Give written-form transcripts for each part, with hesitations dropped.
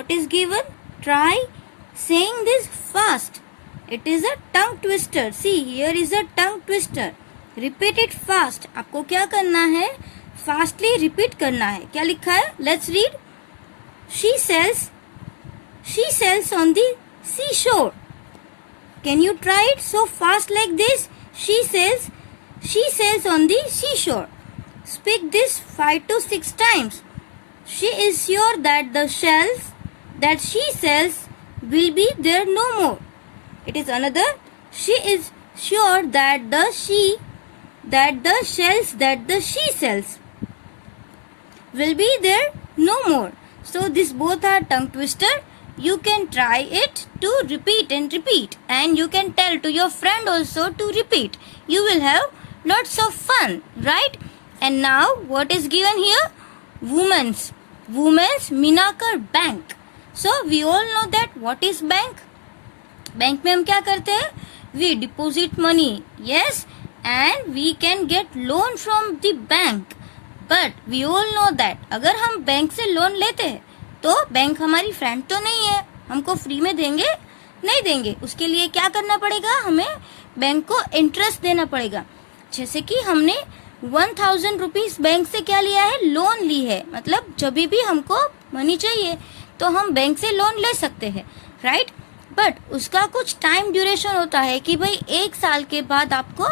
what is given? Try saying this fast. It is a tongue twister. See, here is a tongue twister. Repeat it fast. आपको क्या करना है? Fastly repeat करना है. क्या लिखा है? Let's read. She sells on the seashore. Can you try it so fast like this? She sells on the seashore. Speak this 5 to 6 times. She is sure that the shells that she sells will be there no more. It is another. She is sure that the shells that the she sells will be there no more. So these both are tongue twister. You can try it to repeat and repeat, and you can tell to your friend also to repeat. You will have lots of fun, right? And now what is given here? Women's Minakar Bank. So we all know that what is bank. Bank में हम क्या करते हैं? We deposit money, yes, and we can get loan from the bank. But we all know that अगर हम bank से loan लेते हैं तो बैंक हमारी फ्रेंड तो नहीं है, हमको फ्री में देंगे नहीं देंगे. उसके लिए क्या करना पड़ेगा? हमें बैंक को इंटरेस्ट देना पड़ेगा. जैसे कि हमने 1000 रुपीज बैंक से क्या लिया है? लोन ली है. मतलब जब भी हमको मनी चाहिए तो हम बैंक से लोन ले सकते हैं, राइट? बट उसका कुछ टाइम ड्यूरेशन होता है कि भाई 1 साल के बाद आपको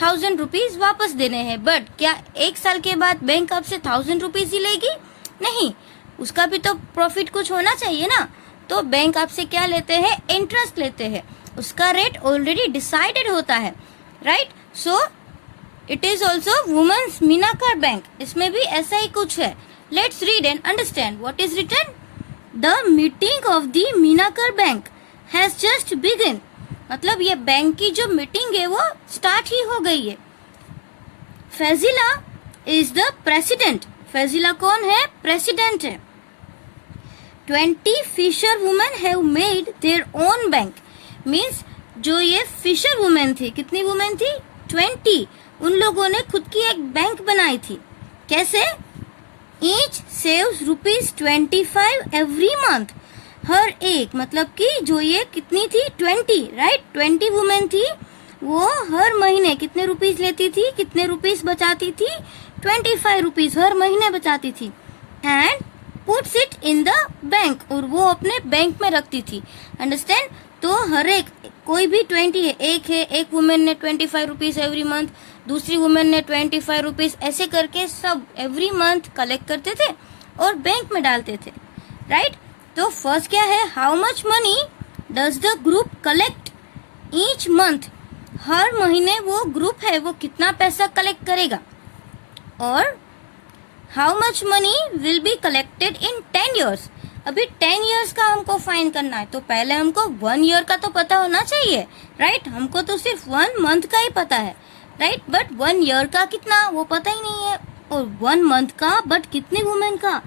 1000 रुपीज वापस देने हैं. बट क्या 1 साल के बाद बैंक आपसे 1000 रुपीज ही लेगी? नहीं, उसका भी तो प्रॉफिट कुछ होना चाहिए ना. तो बैंक आपसे क्या लेते हैं? इंटरेस्ट लेते हैं. उसका रेट ऑलरेडी डिसाइडेड होता है, right? So it is also women's Meenakar bank. इसमें भी ऐसा ही कुछ है. Let's read and understand what is written. The meeting of the Meenakar bank has just begin. मतलब ये बैंक की जो मीटिंग है वो स्टार्ट ही हो गई है. Faizila is the president. Faizila कौन है? प्रेसिडेंट है. 20 fisher women have made their own bank. Means जो ये फिशर वुमेन थी, कितनी वुमेन थी? 20. उन लोगों ने खुद की एक बैंक बनाई थी. कैसे? Each saves ₹25 every month. हर एक, मतलब कि जो ये कितनी थी? 20, राइट? 20 वुमेन थी. वो हर महीने कितने रुपीज लेती थी? कितने रुपीज बचाती थी? 25 रुपीज हर महीने बचाती थी. And puts it in the bank. और वो अपने बैंक में रखती थी. अंडरस्टैंड? तो हर एक, कोई भी 20 है, एक वुमेन ने 25 रुपीज एवरी मंथ, दूसरी वुमेन ने 25 रुपीज, ऐसे करके सब एवरी मंथ कलेक्ट करते थे और बैंक में डालते थे, राइट? तो फर्स्ट क्या है? How much money does the group collect each month. हर महीने वो ग्रुप है वो कितना पैसा कलेक्ट करेगा. और how much money will be collected in 10 years. अभी 10 years का हमको फाइंड करना है. तो पहले हमको 1 year का तो पता होना चाहिए, राइट? हमको तो सिर्फ 1 month का ही पता है, राइट? बट 1 year का कितना वो पता ही नहीं है. और 1 month का, बट कितने वुमेन का?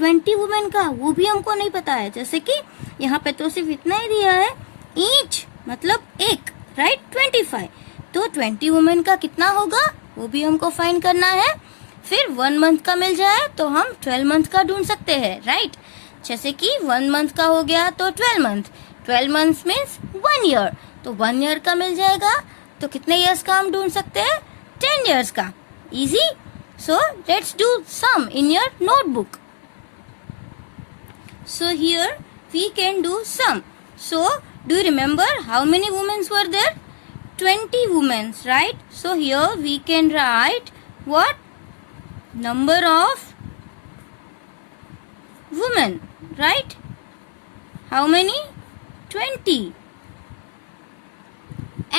20 वुमेन का, वो भी हमको नहीं पता है. जैसे कि यहाँ पे तो सिर्फ इतना ही दिया है, ईच मतलब एक, राइट? 25. तो 20 वुमेन का कितना होगा वो भी हमको फाइंड करना है. फिर 1 month का मिल जाए तो हम 12 month का ढूंढ सकते हैं, राइट? जैसे कि 1 month का हो गया तो 12 month. 12 months means 1 year. तो 1 year का मिल जाएगा तो कितने years का हम ढूंढ सकते हैं? 10 years का. Easy. So let's do some in your notebook. So here we can do sum. So do you remember how many women were there? 20 women, right? So here we can write what? Number of women, right? How many? 20.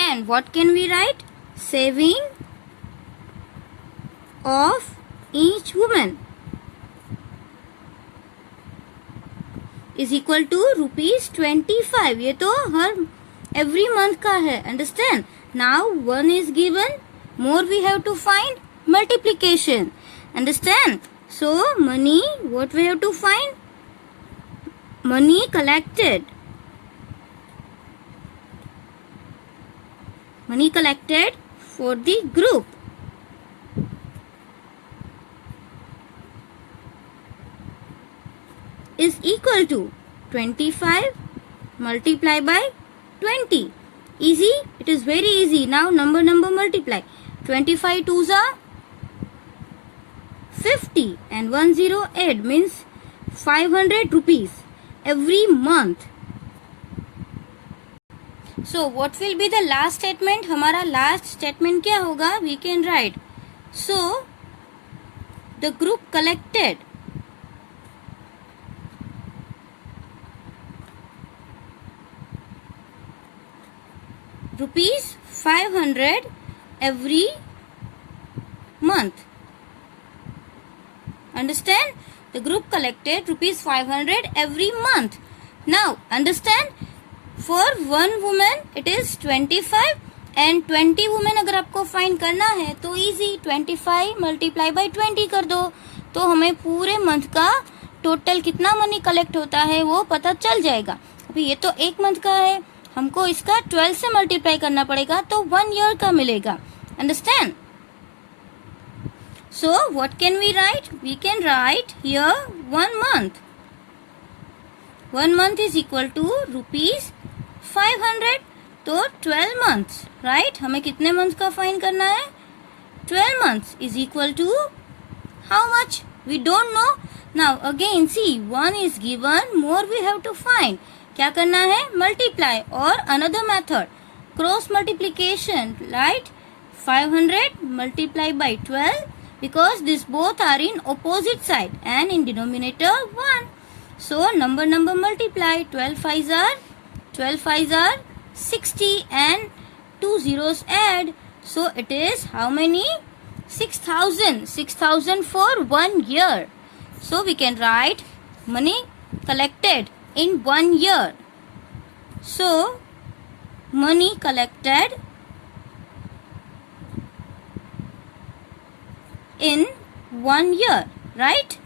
And what can we write? Saving of each woman is equal to ₹25. ये तो हर every month का है. Understand? Now 1 is given. More we have to find multiplication. Understand? So money, what we have to find? Money collected. Money collected for the group is equal to 25 multiply by 20. Easy? It is very easy. Now number multiply. 25 twos are 50 and 10 add means 500 rupees every month. So what will be the last statement? हमारा last statement क्या होगा? We can write. So the group collected rupees 500 every month. Understand? The group collected rupees 500 every month. Now understand, for one woman it is 25 and 20 women अगर आपको find करना है तो easy 25 multiply by 20 कर दो तो हमें पूरे मंथ का टोटल कितना मनी कलेक्ट होता है वो पता चल जाएगा. अभी ये तो एक मंथ का है, हमको इसका 12 से मल्टीप्लाई करना पड़ेगा तो 1 ईयर का मिलेगा. Understand? So what can we write? We can write here 1 month. 1 month is equal to rupees 500. तो 12 months, right? हमें कितने months का फाइंड करना है? 12 months is equal to how much? We don't know. Now again see, 1 is given, more we have to find. क्या करना है? Multiply or another method, cross multiplication, right? 500 multiply by 12 because these both are in opposite side and in denominator 1. So number multiply. 12 5s are 60 and 2 zeros add. So it is how many? 6,000. 6,000 for 1 year. So we can write money collected in 1 year. So money collected in 1 year, right?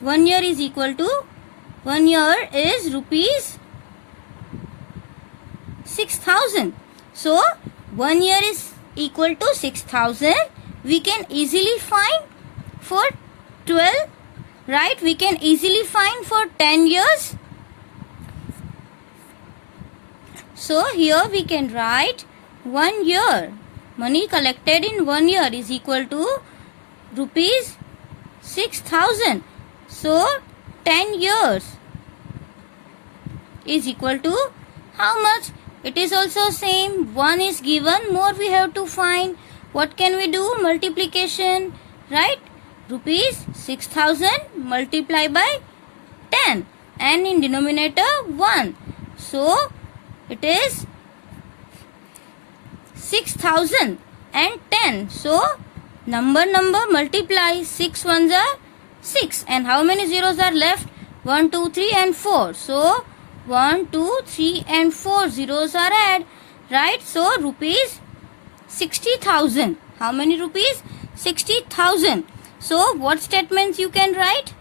1 year is equal to 1 year is rupees 6,000. So 1 year is equal to 6,000. We can easily find for 12, right? We can easily find for 10 years. So here we can write 1 year. Money collected in 1 year is equal to rupees 6,000. So 10 years is equal to how much? It is also same. 1 is given, more we have to find. What can we do? Multiplication, right? Rupees 6,000 multiply by 10 and in denominator 1. So it is 6,000 and 10. So number multiply. 6 ones are 6 and how many zeros are left? 1 2 3 and 4. So 1 2 3 and 4 zeros are add, right? So rupees 60,000. How many rupees? 60,000. So what statements you can write?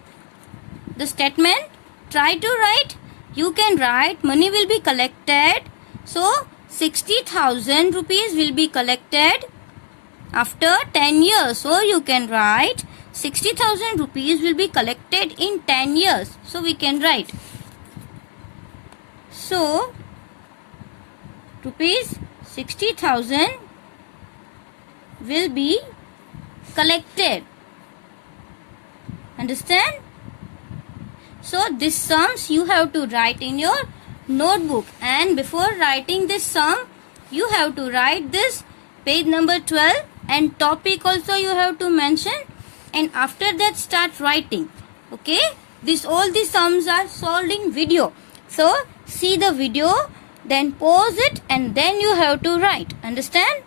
The statement, try to write. You can write money will be collected. So 60,000 rupees will be collected after 10 years. So you can write 60,000 rupees will be collected in 10 years. So we can write. So rupees 60,000 will be collected. Understand? So these sums you have to write in your notebook, and before writing this sum you have to write this page number 12 and topic also you have to mention, and after that start writing. Okay, all these sums are solved in video. So see the video, then pause it and then you have to write. Understand?